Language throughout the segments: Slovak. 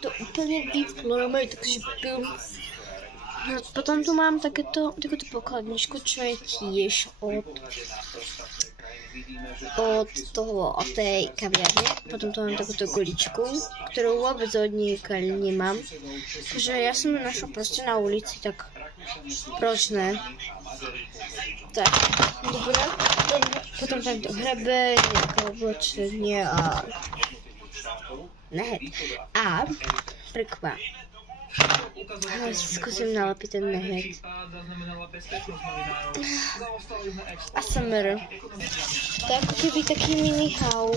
to úplne vyplo, takže byl. No, potom tu mám takúto pokladničku, čo je tiež od tej kaviarne. Potom tu mám takúto goličku, ktorú vôbec od niekaľ nemám. Takže ja som ju našla proste na ulici, tak proč ne? Tak, dobré. Potom tento hrebeň, nejaké oblečenie a nehet. A prkva. Skúsim nalepiť ten nehet. ASMR. To je ako keby taký mini hau.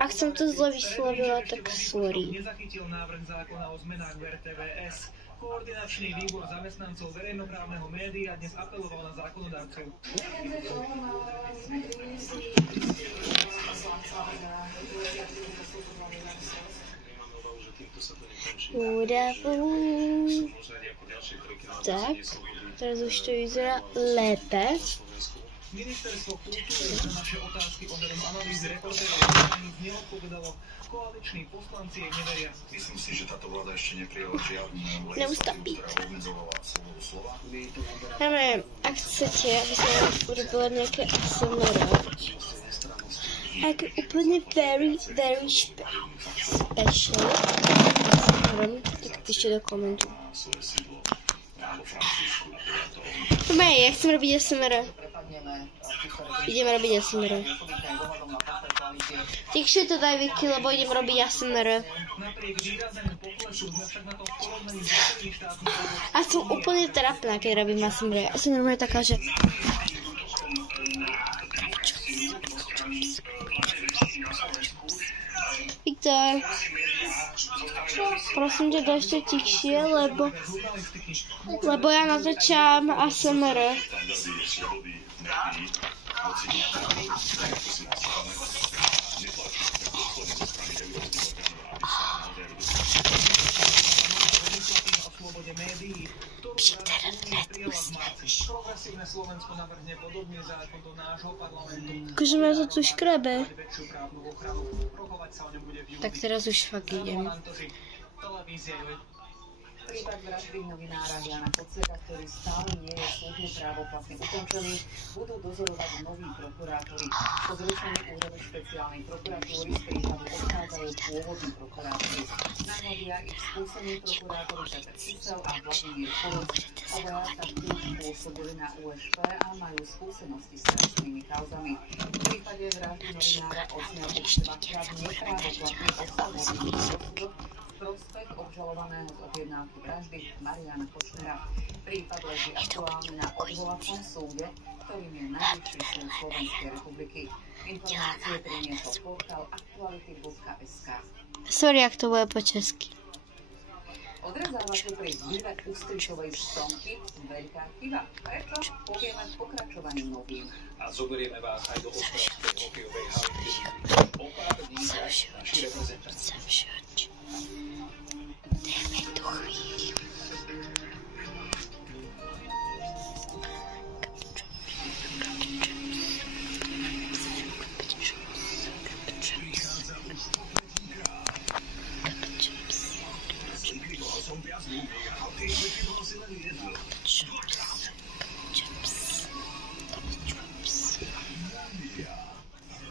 Ak som to zle vyslovila, tak sorry. Koordinačný výbor zamestnancov verejnoprávneho média dnes apeloval na zákonodarcov. Tak, teraz už to vyzerá lépe. Ministerstvo kultúry na naše otázky ohľadom analýzy reportérov neodpovedalo. Koaliční poslanci jej neveria. Myslím si, že táto vláda ešte neprijala žiadnu legislatívu, ktorá obmedzovala slobodu slova. Ak chcete, aby som vám urobila nejaké ASMR, ak úplne very special ASMR, tak píšte do komentu. Ja chcem robiť ASMR. Ideme robiť ASMR. Tichšie to daj, Vicky, lebo idem robiť ASMR. A som úplne trapná, keď robím ASMR. Ja som normálne taká, že... Viktor, prosím ťa, daj to tichšie, lebo ja natáčam ASMR. Akože ma to tu škrabe. Tak teraz už fakt idem. Prípad vraždy novinára Jana Kuciaka, ktorý stále nie je súdne právoplatne ukončený, budú dozorovať noví prokurátori. Po zrušení úradu špeciálnej prokuratúry z prípadu odchádzajú pôvodní prokurátori. Nahradia ich skúsení prokurátori Peter Kysel a Vladimír Kurz. Obaja taktiež pôsobili na USP a majú skúsenosti s trestnými kauzami. V prípade vraždy novinára odznel už dvakrát neprávoplatný ospravedlnený rozsudok prospech obžalovaného z objednávky vraždy Mariana Kočnera. Prípad leží aktuálne na odvolacom súde, ktorým je najvyšší súd Slovenskej republiky. Informácie priniesol portál aktuality.sk. Sorry, ak to bude po česky. Odrezávaču pri zbýve ústričovej stonky veľká chyba. Prečo? Povieme v pokračovaní novín. A zoberieme vás aj do ostravskej hokejovej haly. O pár dní naši reprezentanti. Dajme tu chvíľu.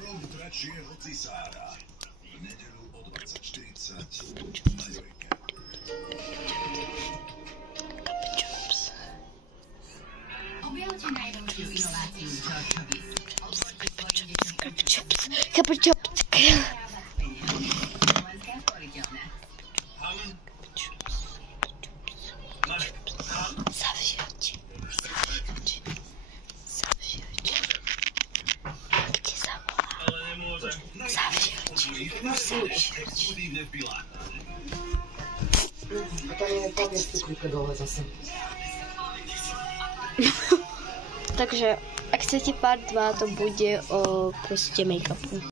Rok dračieho cisára. V nedeľu o 20:40 na Jojke. Objavte najnovšiu inováciu Chops. Takže ak chcete part 2, to bude o proste make-upu.